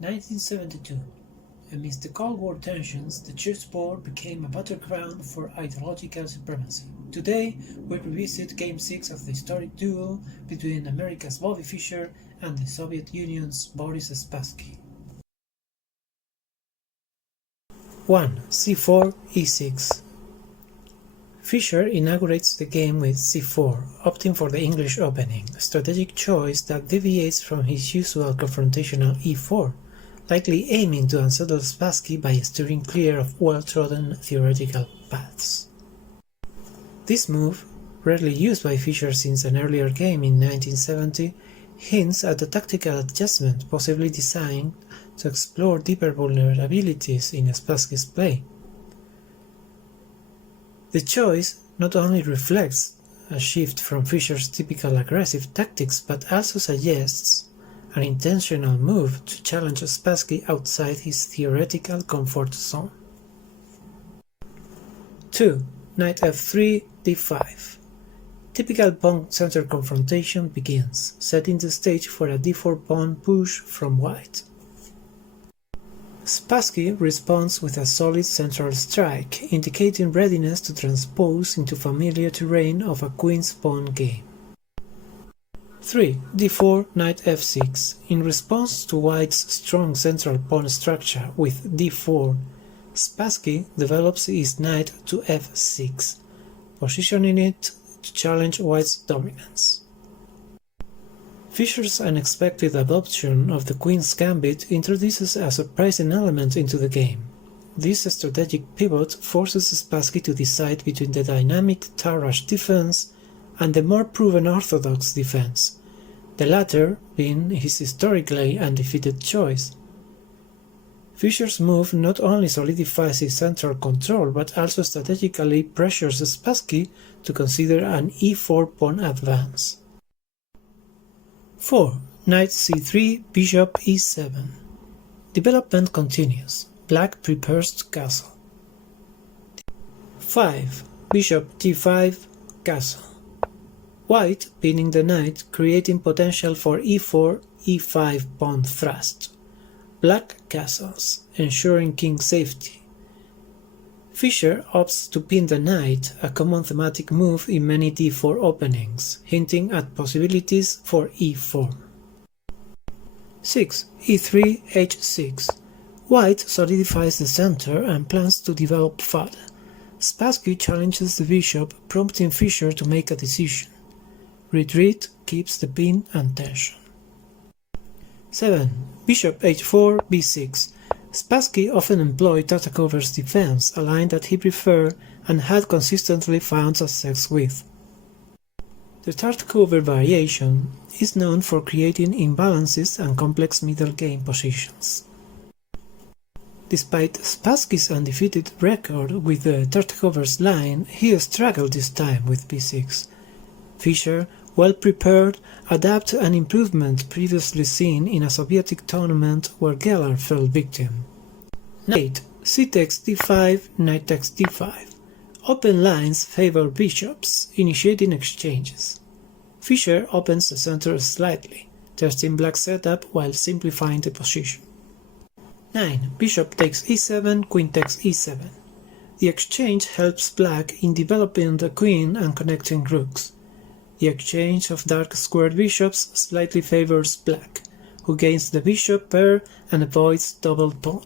1972. Amidst the Cold War tensions, the chessboard became a battleground for ideological supremacy. Today, we revisit Game 6 of the historic duel between America's Bobby Fischer and the Soviet Union's Boris Spassky. 1. c4, e6. Fischer inaugurates the game with c4, opting for the English opening, a strategic choice that deviates from his usual confrontational e4, likely aiming to unsettle Spassky by steering clear of well-trodden theoretical paths. This move, rarely used by Fischer since an earlier game in 1970, hints at a tactical adjustment possibly designed to explore deeper vulnerabilities in Spassky's play. The choice not only reflects a shift from Fischer's typical aggressive tactics but also suggests an intentional move to challenge Spassky outside his theoretical comfort zone. 2. Knight f3, d5. Typical pawn-center confrontation begins, setting the stage for a d4 pawn push from white. Spassky responds with a solid central strike, indicating readiness to transpose into familiar terrain of a queen's pawn game. 3. d4, knight f6. In response to white's strong central pawn structure with d4, Spassky develops his knight to f6, positioning it to challenge white's dominance. Fischer's unexpected adoption of the Queen's Gambit introduces a surprising element into the game. This strategic pivot forces Spassky to decide between the dynamic Tarrasch defense and the more proven orthodox defense, the latter being his historically undefeated choice. Fischer's move not only solidifies his central control but also strategically pressures Spassky to consider an e4 pawn advance. 4. Knight c3, bishop e7. Development continues. Black prepares to castle. 5. Bishop g5, castle. White pinning the knight, creating potential for e4, e5 pawn thrust. Black castles, ensuring king safety. Fischer opts to pin the knight, a common thematic move in many d4 openings, hinting at possibilities for e4. 6. e3, h6. White solidifies the center and plans to develop further. Spassky challenges the bishop, prompting Fischer to make a decision. Retreat keeps the pin and tension. 7. Bishop h4, b6. Spassky often employed Tartakower's defense, a line that he preferred and had consistently found success with. The Tartakower variation is known for creating imbalances and complex middle game positions. Despite Spassky's undefeated record with the Tartakower's line, he struggled this time with b6. Fischer, well prepared, adapted an improvement previously seen in a Soviet tournament where Geller fell victim. 8. c takes d5, knight takes d5. Open lines favor bishops, initiating exchanges. Fischer opens the center slightly, testing black's setup while simplifying the position. 9. Bishop takes e7, queen takes e7. The exchange helps black in developing the queen and connecting rooks. The exchange of dark squared bishops slightly favors black, who gains the bishop pair and avoids double pawn.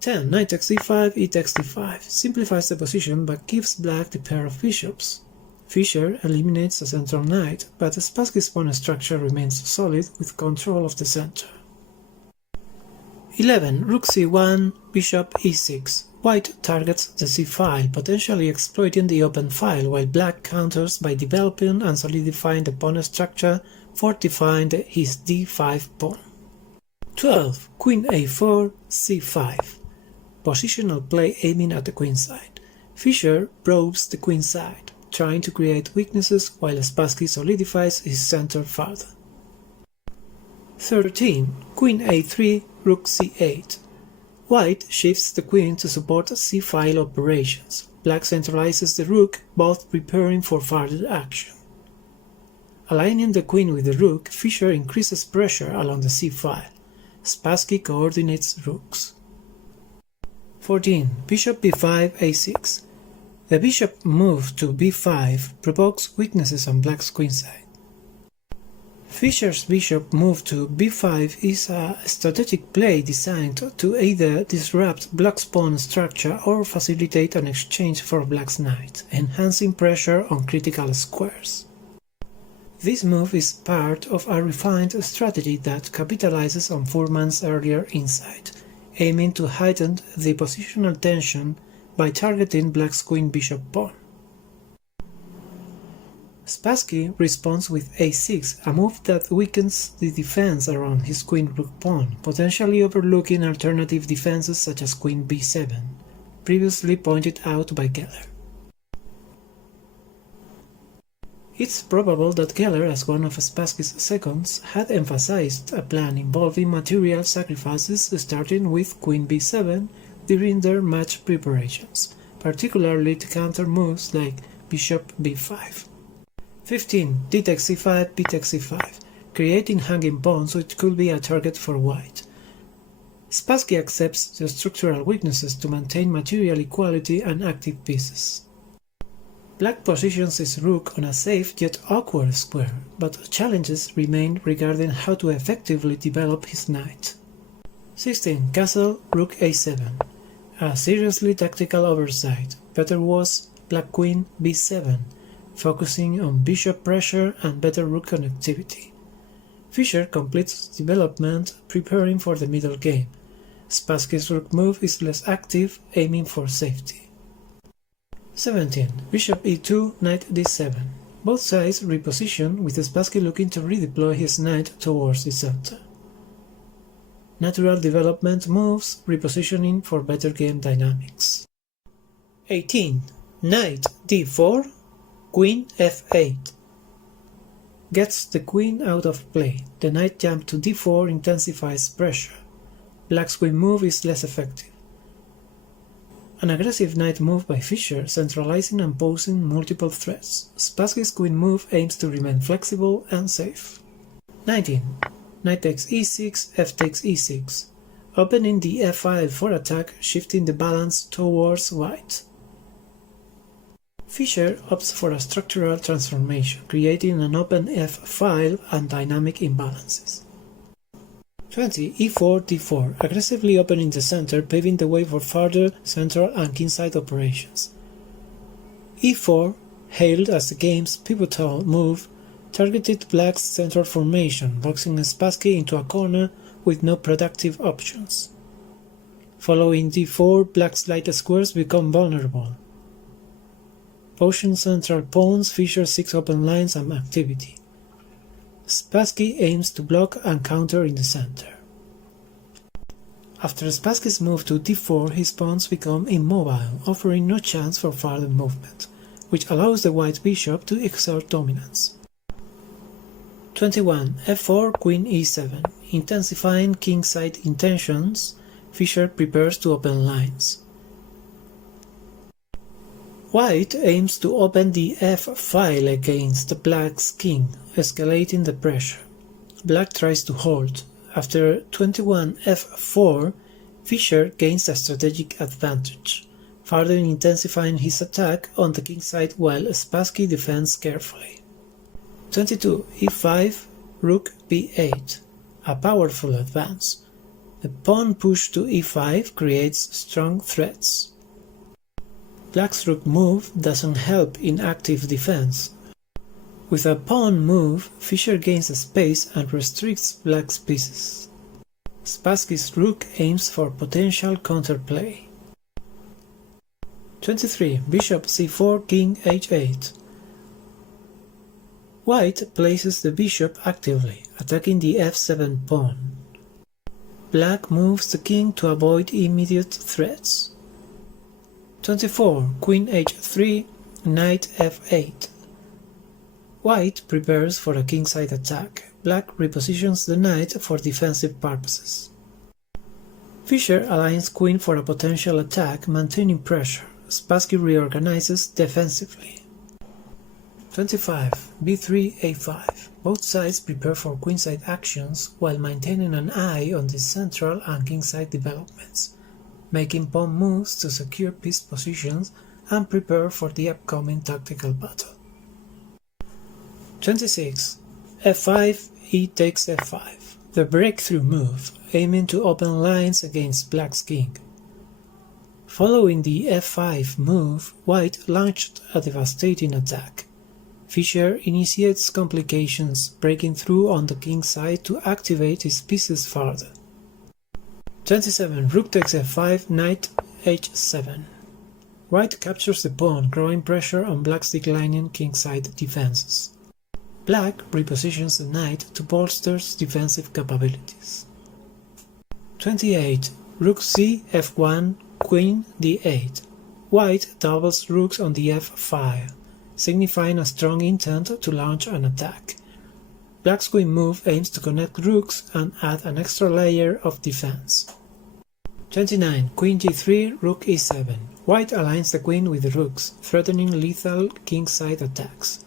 10. Knight takes e5, e takes d5. Simplifies the position but gives black the pair of bishops. Fischer eliminates the central knight, but Spassky's pawn structure remains solid with control of the center. 11. Rook c1, bishop e6. White targets the c-file, potentially exploiting the open file, while black counters by developing and solidifying the pawn structure, fortifying his d5 pawn. 12. Queen a4, c5. Positional play aiming at the queen side. Fischer probes the queen side, trying to create weaknesses while Spassky solidifies his center further. 13. Queen a3, rook c8. White shifts the queen to support c-file operations. Black centralizes the rook, both preparing for further action. Aligning the queen with the rook, Fischer increases pressure along the c-file. Spassky coordinates rooks. 14. Bishop b5, a6. The bishop move to b5 provokes weaknesses on black's queenside. Fischer's bishop move to b5 is a strategic play designed to either disrupt black's pawn structure or facilitate an exchange for black's knight, enhancing pressure on critical squares. This move is part of a refined strategy that capitalizes on Fuhrmann's earlier insight, aiming to heighten the positional tension by targeting black's queen-bishop pawn. Spassky responds with a6, a move that weakens the defense around his queen-rook pawn, potentially overlooking alternative defenses such as queen b7, previously pointed out by Keller. It's probable that Keller, as one of Spassky's seconds, had emphasized a plan involving material sacrifices starting with queen b7 during their match preparations, particularly to counter moves like bishop b5. 15. D takes c5, b takes c5, creating hanging pawns which could be a target for white. Spassky accepts the structural weaknesses to maintain material equality and active pieces. Black positions his rook on a safe yet awkward square, but challenges remain regarding how to effectively develop his knight. 16. Castle, rook a7. A seriously tactical oversight. Better was black queen b7, focusing on bishop pressure and better rook connectivity. Fischer completes development, preparing for the middle game. Spassky's rook move is less active, aiming for safety. 17. Bishop e2, knight d7. Both sides reposition, with Spassky looking to redeploy his knight towards the center. Natural development moves, repositioning for better game dynamics. 18. Knight d4, queen f8. Gets the queen out of play. The knight jump to d4 intensifies pressure. Black's queen move is less effective. An aggressive knight move by Fischer, centralizing and posing multiple threats. Spassky's queen move aims to remain flexible and safe. 19. Knight takes e6, f takes e6. Opening the f file for attack, shifting the balance towards white. Fischer opts for a structural transformation, creating an open f file and dynamic imbalances. 20. e4, d4, aggressively opening the center, paving the way for further central and kingside operations. e4, hailed as the game's pivotal move, targeted black's central formation, boxing Spassky into a corner with no productive options. Following d4, black's light squares become vulnerable. Potion central pawns, Fischer seeks open lines and activity. Spassky aims to block and counter in the center. After Spassky's move to d4, his pawns become immobile, offering no chance for further movement, which allows the white bishop to exert dominance. 21. f4, queen e7. Intensifying kingside intentions, Fischer prepares to open lines. White aims to open the f file against black's king, escalating the pressure. Black tries to hold. After 21 f4, Fischer gains a strategic advantage, further intensifying his attack on the kingside while Spassky defends carefully. 22. e5, rook b8. A powerful advance. The pawn push to e5 creates strong threats. Black's rook move doesn't help in active defense. With a pawn move, Fischer gains space and restricts black's pieces. Spassky's rook aims for potential counterplay. 23. Bishop c4, king h8. White places the bishop actively, attacking the f7 pawn. Black moves the king to avoid immediate threats. 24. Queen h3, knight f8. White prepares for a kingside attack. Black repositions the knight for defensive purposes. Fischer aligns queen for a potential attack, maintaining pressure. Spassky reorganizes defensively. 25. b3, a5. Both sides prepare for queenside actions while maintaining an eye on the central and kingside developments, making pawn moves to secure piece positions and prepare for the upcoming tactical battle. 26. f5, e takes f5. The breakthrough move, aiming to open lines against black's king. Following the f5 move, white launched a devastating attack. Fischer initiates complications, breaking through on the king's side to activate his pieces further. 27. Rook takes f5, knight h7. White captures the pawn, growing pressure on black's declining kingside defenses. Black repositions the knight to bolster defensive capabilities. 28. Rook c, f1, queen d8. White doubles rooks on the f-file, signifying a strong intent to launch an attack. Black's queen move aims to connect rooks and add an extra layer of defense. 29. Queen g3, rook e7. White aligns the queen with the rooks, threatening lethal kingside attacks.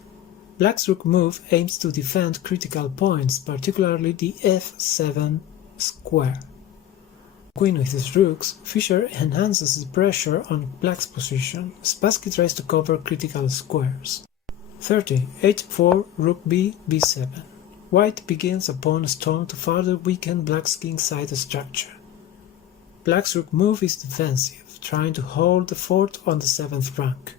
Black's rook move aims to defend critical points, particularly the f7 square. Queen with his rooks, Fischer enhances the pressure on black's position. Spassky tries to cover critical squares. 30. h4, rook b, b7. White begins a pawn storm to further weaken black's kingside structure. Black's rook move is defensive, trying to hold the fort on the 7th rank.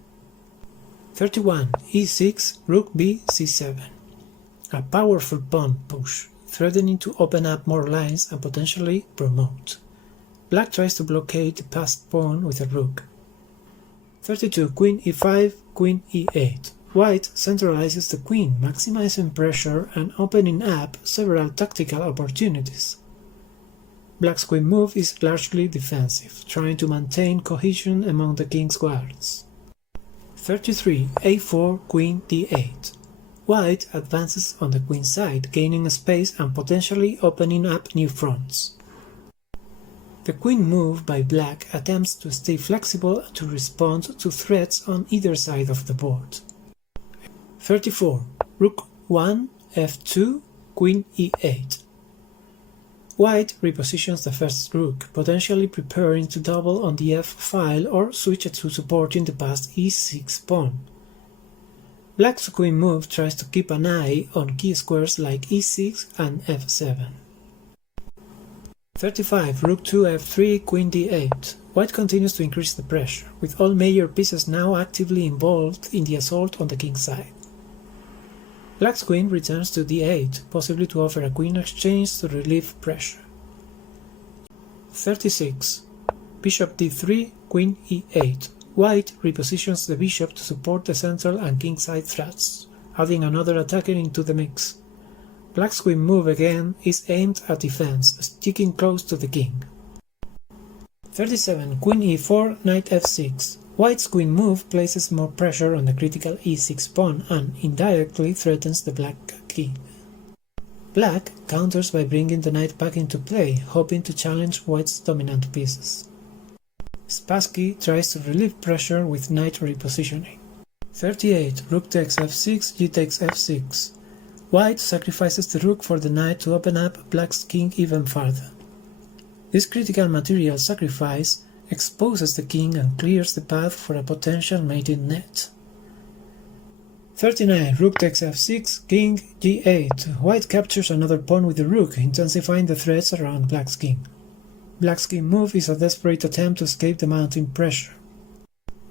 31. e6, rook b, c7. A powerful pawn push, threatening to open up more lines and potentially promote. Black tries to blockade the passed pawn with a rook. 32. Queen e5, queen e8. White centralizes the queen, maximizing pressure and opening up several tactical opportunities. Black's queen move is largely defensive, trying to maintain cohesion among the king's guards. 33. a4, queen d8. White advances on the queen side, gaining space and potentially opening up new fronts. The queen move by black attempts to stay flexible to respond to threats on either side of the board. 34. Rook 1, f2, queen e8. White repositions the first rook, potentially preparing to double on the f-file or switch it to supporting the passed e6 pawn. Black's queen move tries to keep an eye on key squares like e6 and f7. 35. Rook 2, f3, queen d8. White continues to increase the pressure, with all major pieces now actively involved in the assault on the king's side. Black's queen returns to d8, possibly to offer a queen exchange to relieve pressure. 36. Bishop d3, queen e8. White repositions the bishop to support the central and kingside threats, adding another attacker into the mix. Black's queen move again is aimed at defense, sticking close to the king. 37. Queen e4, knight f6. White's queen move places more pressure on the critical e6 pawn and indirectly threatens the black king. Black counters by bringing the knight back into play, hoping to challenge White's dominant pieces. Spassky tries to relieve pressure with knight repositioning. 38. Rook takes f6, g takes f6. White sacrifices the rook for the knight to open up black's king even further. This critical material sacrifice exposes the king and clears the path for a potential mating net. 39. Rook takes f6, king g8. White captures another pawn with the rook, intensifying the threats around black's king. Black's king move is a desperate attempt to escape the mounting pressure.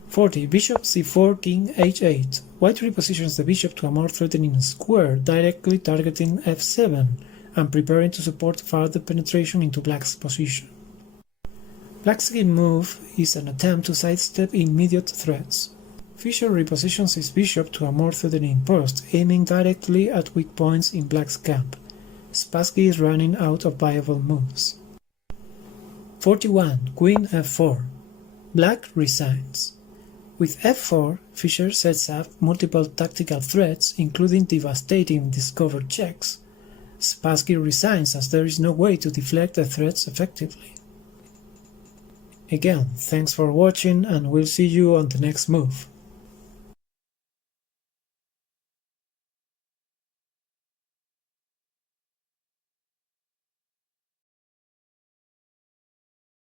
40. Bishop c4, king h8. White repositions the bishop to a more threatening square, directly targeting f7 and preparing to support further penetration into black's position. Black's king move is an attempt to sidestep immediate threats. Fischer repositions his bishop to a more threatening post, aiming directly at weak points in black's camp. Spassky is running out of viable moves. 41. Queen f4. Black resigns. With f4, Fischer sets up multiple tactical threats, including devastating discovered checks. Spassky resigns as there is no way to deflect the threats effectively. Again, thanks for watching and we'll see you on the next move.